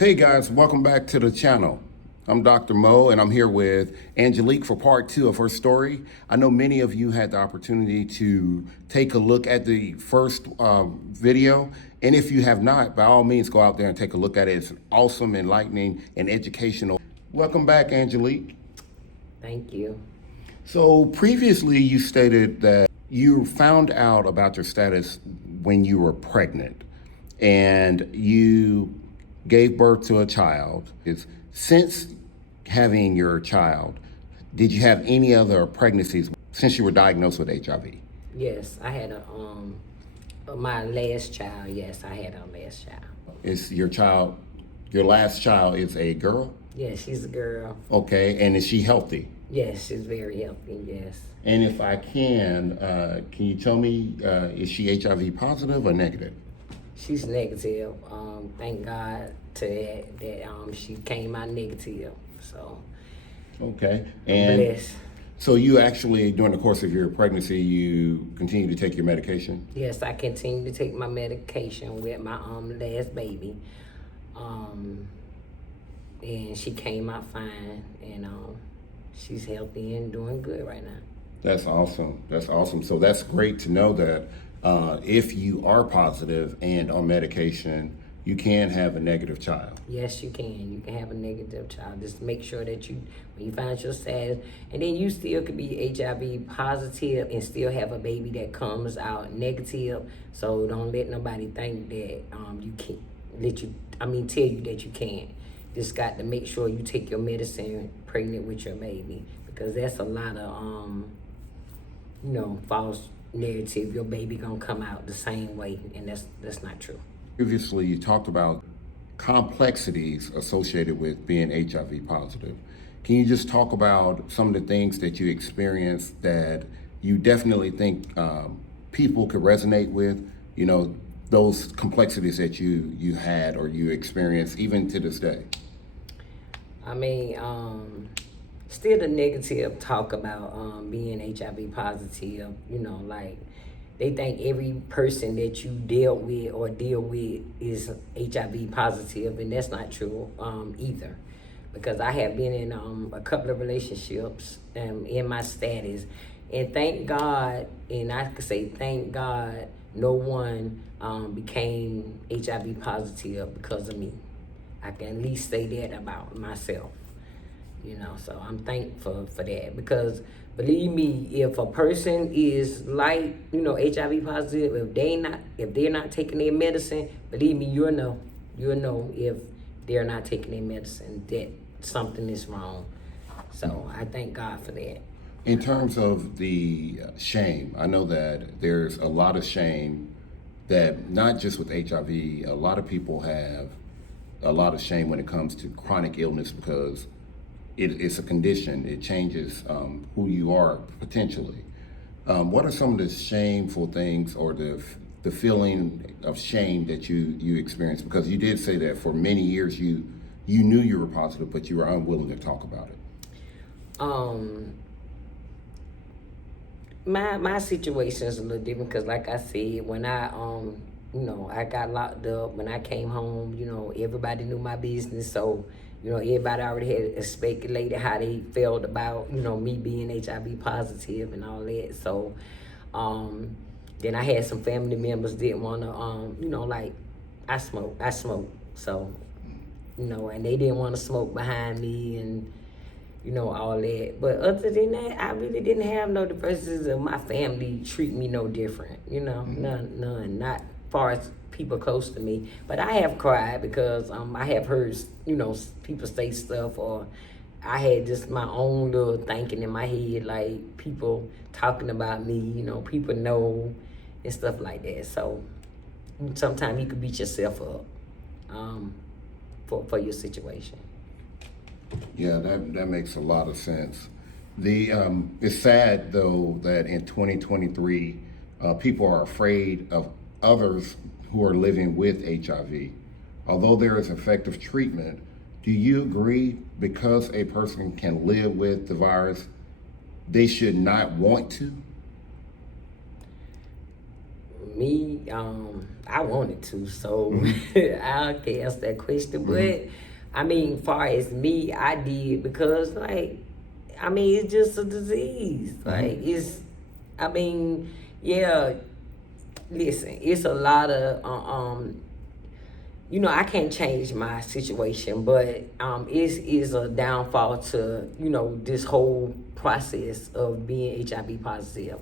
Hey guys, welcome back to the channel. I'm Dr. Mo and I'm here with Angelique for part 2 of her story. I know many of you had the opportunity to take a look at the first video. And if you have not, by all means, go out there and take a look at it. It's awesome, enlightening, and educational. Welcome back, Angelique. Thank you. So previously you stated that you found out about your status when you were pregnant and you gave birth to a child. Since having your child, did you have any other pregnancies since you were diagnosed with HIV? Yes, I had my last child. Yes, I had our last child. Is your child, your last child is a girl? Yes, she's a girl. Okay, and is she healthy? Yes, she's very healthy, yes. And if I can you tell me, is she HIV positive or negative? She's negative. Thank God to that she came out negative. So Okay. I'm And blessed. so you actually, during the course of your pregnancy, you continue to take your medication? Yes, I continue to take my medication with my last baby. And she came out fine, and she's healthy and doing good right now. That's awesome. That's awesome. So that's great to know that if you are positive and on medication, you can have a negative child. Yes, you can. You can have a negative child. Just make sure that when you find your status, and then you still could be HIV positive and still have a baby that comes out negative. So don't let nobody think that you can't tell you that you can't. Just got to make sure you take your medicine pregnant with your baby, because that's a lot of false narrative. Your baby gonna come out the same way, and that's not true. Previously, you talked about complexities associated with being HIV positive. Can you just talk about some of the things that you experienced that you definitely think people could resonate with? You know, those complexities that you had or you experienced even to this day? I mean, still the negative talk about being HIV positive, like they think every person that you deal with is HIV positive, and that's not true either. Because I have been in a couple of relationships in my status, and thank God, and I could say thank God, no one became HIV positive because of me. I can at least say that about myself, so I'm thankful for that, because believe me, if a person is like, HIV positive, if they're not taking their medicine, believe me, you'll know if they're not taking their medicine that something is wrong. So I thank God for that. In terms of the shame, I know that there's a lot of shame that not just with HIV, a lot of people have a lot of shame when it comes to chronic illness, because it's a condition. It changes who you are potentially. What are some of the shameful things or the feeling of shame that you experienced? Because you did say that for many years you knew you were positive, but you were unwilling to talk about it. My situation is a little different, because like I said, when I got locked up, when I came home, everybody knew my business. So, everybody already had speculated how they felt about, me being HIV positive and all that. So, then I had some family members didn't want to, like, I smoke. So, and they didn't want to smoke behind me and, all that. But other than that, I really didn't have no differences, of my family treat me no different, none, not far as people close to me. But I have cried because I have heard, people say stuff, or I had just my own little thinking in my head, like people talking about me, people know and stuff like that. So sometimes you could beat yourself up for your situation. Yeah, that makes a lot of sense. It's sad though that in 2023, people are afraid of others who are living with HIV. Although there is effective treatment, do you agree because a person can live with the virus, they should not want to? Me, I wanted to, so I can answer that question. But I mean, far as me, I did because, like, I mean, it's just a disease. Like, I mean, yeah. Listen, it's a lot of I can't change my situation, but it is a downfall to, this whole process of being HIV positive.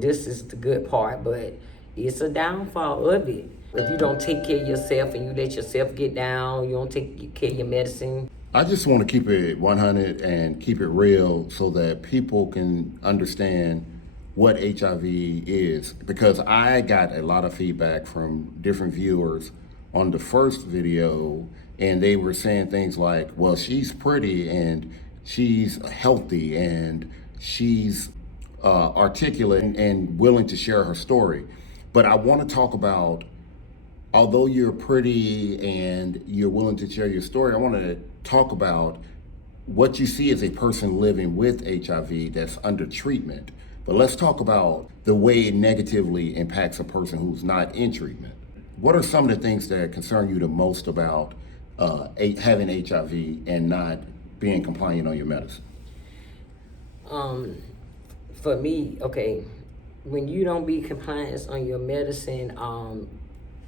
This is the good part, but it's a downfall of it. If you don't take care of yourself and you let yourself get down, you don't take care of your medicine. I just want to keep it 100 and keep it real so that people can understand what HIV is, because I got a lot of feedback from different viewers on the first video, and they were saying things like, well, she's pretty and she's healthy and she's articulate and willing to share her story. But I want to talk about, although you're pretty and you're willing to share your story, I want to talk about what you see as a person living with HIV that's under treatment. But let's talk about the way it negatively impacts a person who's not in treatment. What are some of the things that concern you the most about having HIV and not being compliant on your medicine? For me, okay, when you don't be compliant on your medicine,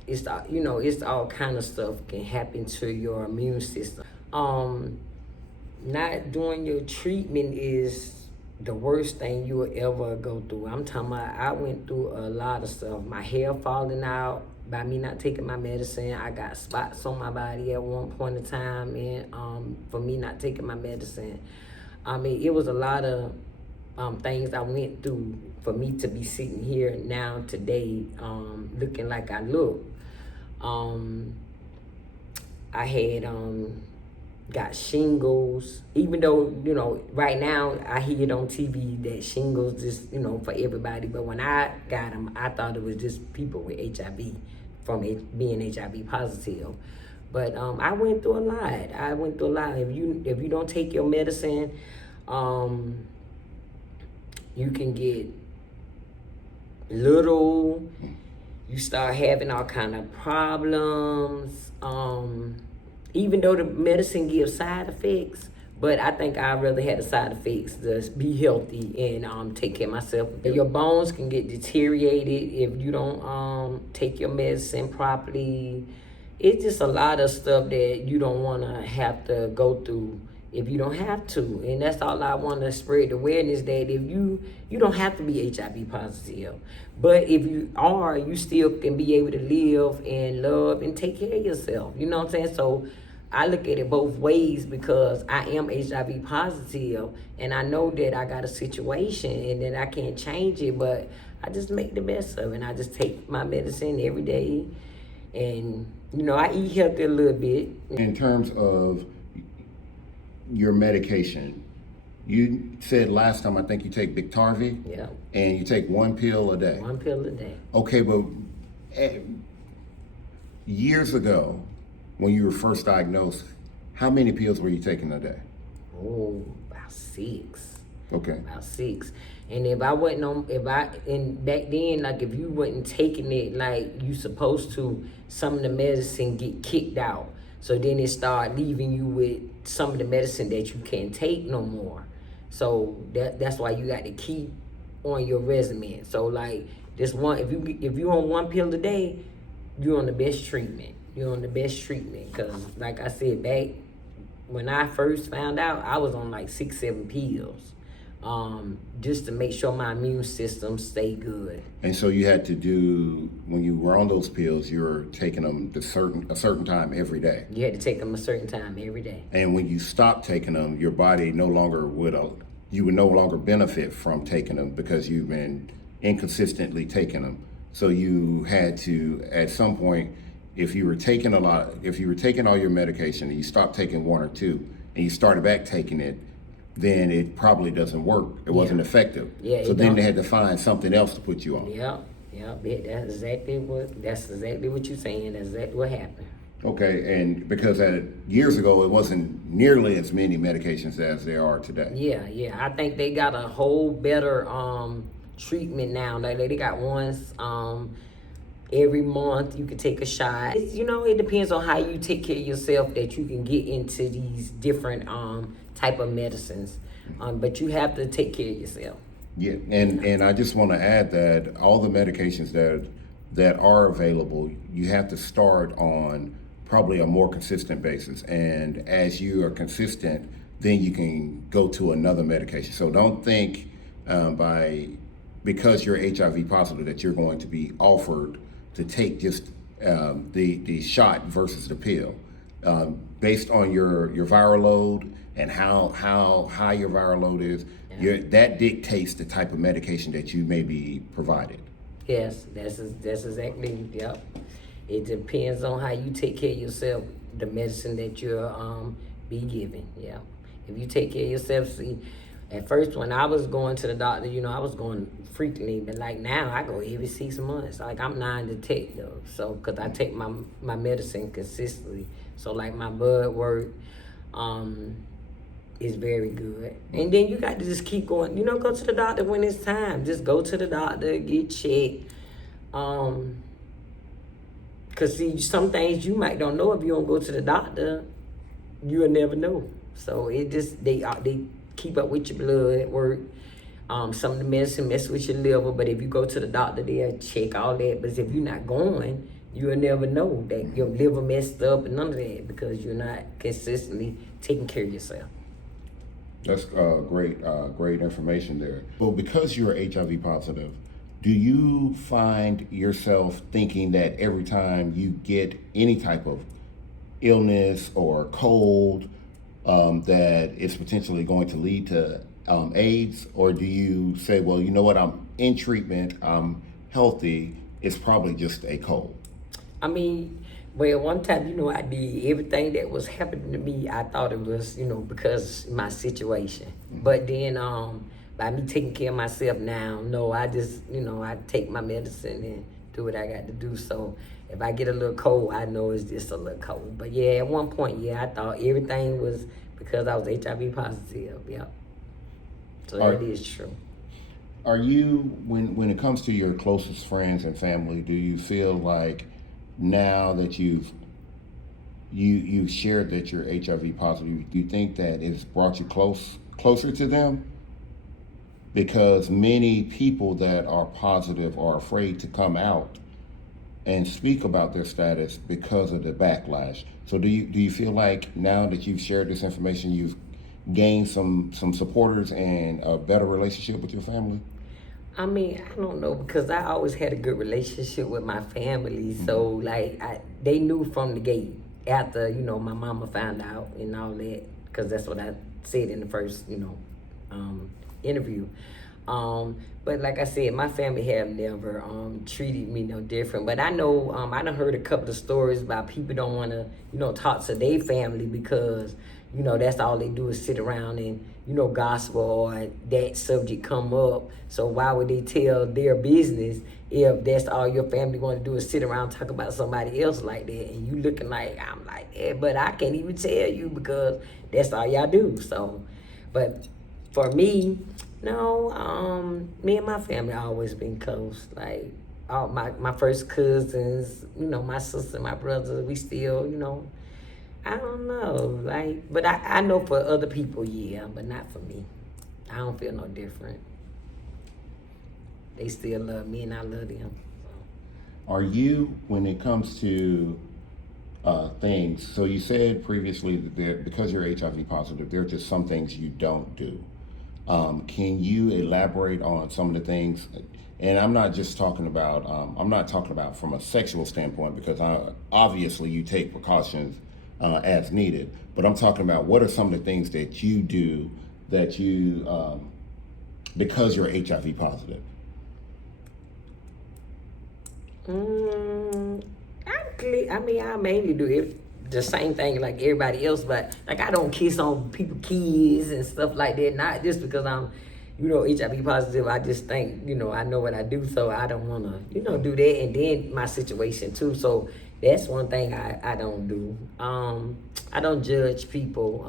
it's all kind of stuff can happen to your immune system. Not doing your treatment is the worst thing you will ever go through. I'm talking about, I went through a lot of stuff. My hair falling out by me not taking my medicine. I got spots on my body at one point in time, and for me not taking my medicine. I mean, it was a lot of things I went through for me to be sitting here now today, looking like I look. I had got shingles, even though, right now I hear it on TV that shingles just, for everybody. But when I got them, I thought it was just people with HIV from being HIV positive. But I went through a lot. If you don't take your medicine, you can get little, you start having all kind of problems. Even though the medicine gives side effects, but I think I'd rather have the side effects to be healthy and take care of myself. Your bones can get deteriorated if you don't take your medicine properly. It's just a lot of stuff that you don't want to have to go through if you don't have to. And that's all I want to spread the awareness, that if you don't have to be HIV positive. But if you are, you still can be able to live and love and take care of yourself. You know what I'm saying? So I look at it both ways, because I am HIV positive and I know that I got a situation and that I can't change it, but I just make the best of it. And I just take my medicine every day, and I eat healthy a little bit. In terms of your medication, you said last time, I think you take Biktarvy. Yeah. And you take 1 pill a day. 1 pill a day. Okay, but years ago, when you were first diagnosed, how many pills were you taking a day? Oh, about 6. Okay. About 6. And if I wasn't on, and back then, like, if you wasn't taking it like you supposed to, some of the medicine get kicked out. So then it start leaving you with some of the medicine that you can't take no more. So that's why you got to keep on your regimen. So like this one, if you on 1 pill a day, you're on the best treatment. You're on the best treatment, because like I said, back when I first found out, I was on like 6, 7 pills, just to make sure my immune system stay good. And so you had to do, when you were on those pills, you were taking them a certain time every day. You had to take them a certain time every day. And when you stopped taking them, your body you would no longer benefit from taking them, because you've been inconsistently taking them. So you had to, at some point, if you were taking all your medication and you stopped taking 1 or 2 and you started back taking it, then it probably doesn't work. It wasn't effective. Yeah. So then they had to find something else to put you on. Yeah. That's exactly what you're saying. That's exactly what happened. Okay, and because years ago, it wasn't nearly as many medications as there are today. Yeah. I think they got a whole better treatment now. Like they got ones every month you can take a shot. It depends on how you take care of yourself that you can get into these different type of medicines. But you have to take care of yourself. Yeah, and I just want to add that all the medications that are available, you have to start on probably a more consistent basis. And as you are consistent, then you can go to another medication. So don't think because you're HIV positive that you're going to be offered to take just the shot versus the pill. Based on your viral load and how high your viral load is, that dictates the type of medication that you may be provided. Yes, that's exactly, yep. It depends on how you take care of yourself, the medicine that you'll be given, yeah. If you take care of yourself, see, at first when I was going to the doctor, I was going frequently, but like now I go every 6 months. Like I'm non-detective, so because I take my medicine consistently. So like my blood work is very good. And then you got to just keep going, go to the doctor when it's time. Just go to the doctor, get checked. Cause see, some things you might don't know if you don't go to the doctor, you'll never know. So it just they keep up with your blood work. Some of the medicine mess with your liver, but if you go to the doctor, they'll check all that. But if you're not going, you'll never know that your liver messed up and none of that because you're not consistently taking care of yourself. That's great information there. Well, because you're HIV positive, do you find yourself thinking that every time you get any type of illness or cold, that it's potentially going to lead to AIDS? Or do you say, well, you know what, I'm in treatment, I'm healthy, it's probably just a cold? I mean, well, one time, I did everything that was happening to me. I thought it was, because of my situation. Mm-hmm. But then, by me taking care of myself now, no, I just, I take my medicine and do what I got to do. So if I get a little cold, I know it's just a little cold. But yeah, at one point, I thought everything was because I was HIV positive. Yep. So that is true. Are you, when it comes to your closest friends and family, do you feel like now that you've shared that you're HIV positive, do you think that it's brought you closer to them? Because many people that are positive are afraid to come out and speak about their status because of the backlash. So do you feel like now that you've shared this information, you've gained some supporters and a better relationship with your family? I mean, I don't know, because I always had a good relationship with my family. Mm-hmm. So like they knew from the gate after, my mama found out and all that, because that's what I said in the first, interview. But like I said, my family have never treated me no different. But I know I done heard a couple of stories about people don't want to, talk to their family because, that's all they do is sit around and, gospel or that subject come up. So why would they tell their business if that's all your family want to do is sit around talk about somebody else like that? And you looking like, I'm like that, but I can't even tell you because that's all y'all do. So, but for me, no, me and my family always been close. Like all my first cousins, my sister, my brother, we still, I don't know. Like, but I know for other people, yeah, but not for me. I don't feel no different. They still love me and I love them. Are you, when it comes to things, so you said previously that because you're HIV positive, there are just some things you don't do. Can you elaborate on some of the things? And I'm not just talking about, I'm not talking about from a sexual standpoint, because obviously you take precautions as needed. But I'm talking about what are some of the things that you do that you, because you're HIV positive? I mainly do the same thing like everybody else, but like I don't kiss on people's kids and stuff like that. Not just because I'm, HIV positive. I just think, I know what I do, so I don't want to, do that. And then my situation too. So that's one thing I don't do. I don't judge people.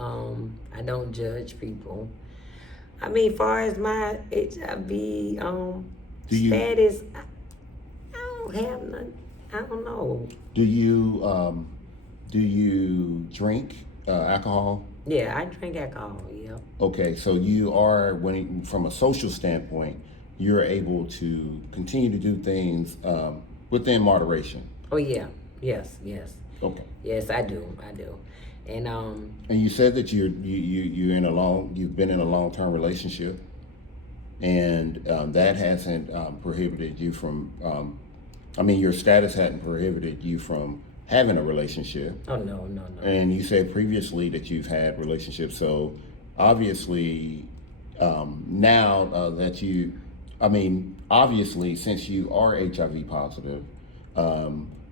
I mean, far as my HIV status, I don't have none. I don't know. Do you drink alcohol? Yeah, I drink alcohol. Yeah. Okay, so you are, from a social standpoint, you're able to continue to do things within moderation. Oh yeah. Yes. Yes. Okay. Yes, I do. I do. And And you said that you've been in a long-term relationship, and that hasn't prohibited you from. Your status hadn't prohibited you from having a relationship. oh no, no, no. And you said previously that you've had relationships, so obviously now that obviously since you are HIV positive,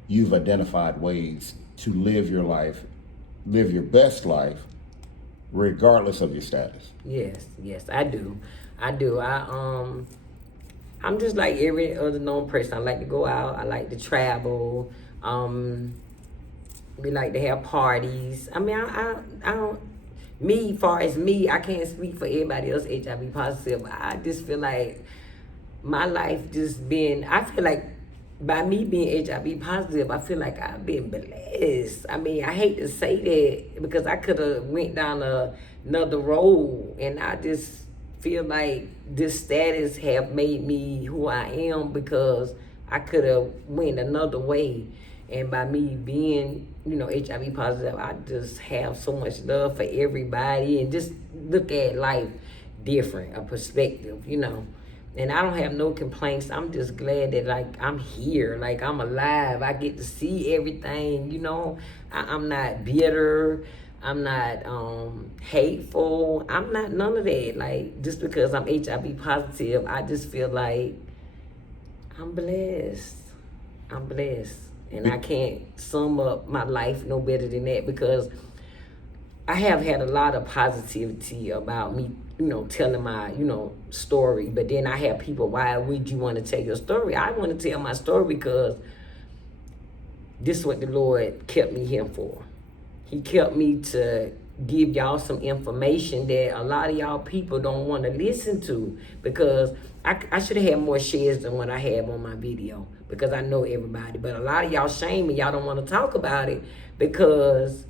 you've identified ways to live your life, live your best life, regardless of your status. Yes, yes, I do. I do. I'm just like every other known person. I like to go out. I like to travel. We like to have parties. I don't. Me, far as me, I can't speak for everybody else HIV positive. But I just feel like my life just been. I feel like by me being HIV positive, I feel like I've been blessed. I hate to say that because I could have went down another road, and I just feel like this status have made me who I am because I could have went another way. And by me being, HIV positive, I just have so much love for everybody and just look at life different, a perspective. And I don't have no complaints. I'm just glad that I'm here, I'm alive. I get to see everything. I'm not bitter. I'm not hateful. I'm not none of that. Just because I'm HIV positive, I just feel like I'm blessed. I'm blessed. And I can't sum up my life no better than that because I have had a lot of positivity about me, telling my, story. But then I have people, why would you want to tell your story? I want to tell my story because this is what the Lord kept me here for. He kept me to give y'all some information that a lot of y'all people don't want to listen to because I should have had more shares than what I have on my video because I know everybody. But a lot of y'all shame me. Y'all don't want to talk about it because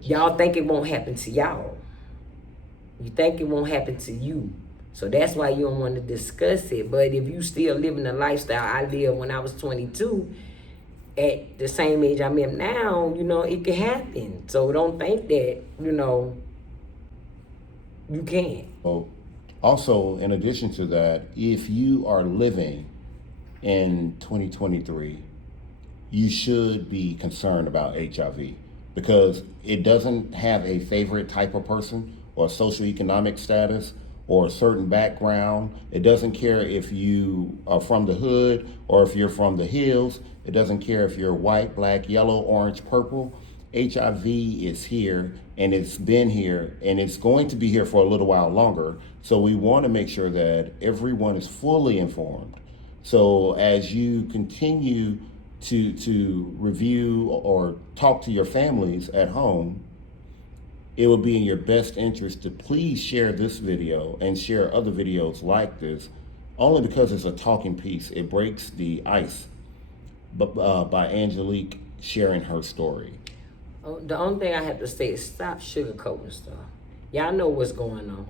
y'all think it won't happen to y'all. You think it won't happen to you. So that's why you don't want to discuss it. But if you still living the lifestyle I lived when I was 22, at the same age I'm in now, it can happen. So don't think that, you can't. Well, also, in addition to that, if you are living in 2023, you should be concerned about HIV because it doesn't have a favorite type of person or socioeconomic status or a certain background. It doesn't care if you are from the hood or if you're from the hills. It doesn't care if you're white, black, yellow, orange, purple. HIV is here and it's been here and it's going to be here for a little while longer. So we want to make sure that everyone is fully informed. So as you continue to review or talk to your families at home, it will be in your best interest to please share this video and share other videos like this, only because it's a talking piece. It breaks the ice. But by Angelique sharing her story. The only thing I have to say is stop sugarcoating stuff. Y'all know what's going on.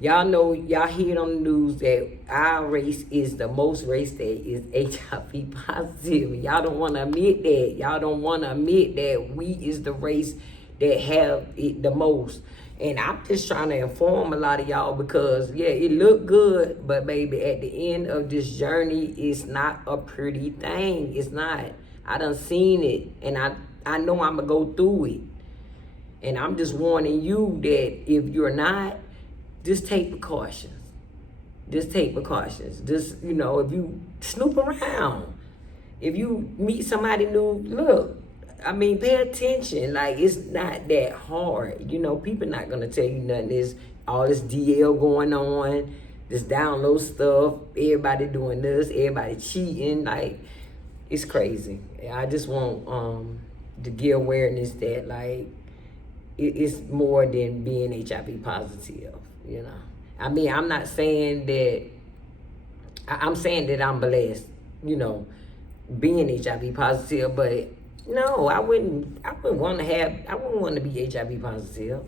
Y'all know, y'all hear it on the news that our race is the most race that is HIV positive. Y'all don't want to admit that. Y'all don't want to admit that we is the race that have it the most. And I'm just trying to inform a lot of y'all because, yeah, it look good, but baby, at the end of this journey, it's not a pretty thing. It's not. I done seen it, and I know I'm going to go through it. And I'm just warning you that if you're not, just take precautions. Just take precautions. Just, if you snoop around, if you meet somebody new, look, pay attention. It's not that hard. People not gonna tell you nothing. There's all this DL going on, this download stuff, everybody doing this, everybody cheating. It's crazy. I just want to give awareness that it's more than being HIV positive. I'm not saying that. I'm saying that I'm blessed. being HIV positive, but no, I wouldn't want to be HIV positive,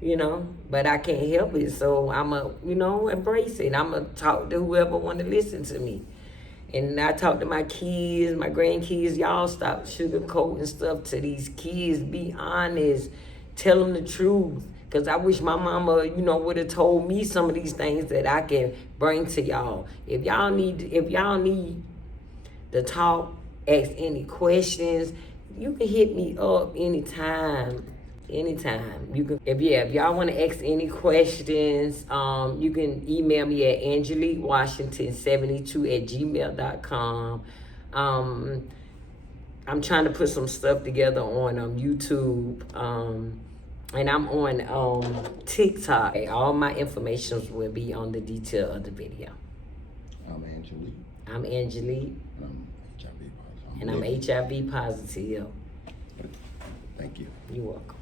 you know, but I can't help it. So I'ma, embrace it. I'ma talk to whoever want to listen to me. And I talk to my kids, my grandkids, y'all stop sugarcoating stuff to these kids. Be honest. Tell them the truth. Because I wish my mama, would have told me some of these things that I can bring to y'all. If y'all need to talk, ask any questions, you can hit me up anytime. Anytime. You can if y'all want to ask any questions, you can email me at angeliquewashington72@gmail.com. I'm trying to put some stuff together on YouTube. And I'm on TikTok. All my information will be on the detail of the video. I'm Angelique. I'm Angelique. And I'm HIV positive. And I'm HIV positive. Thank you. You're welcome.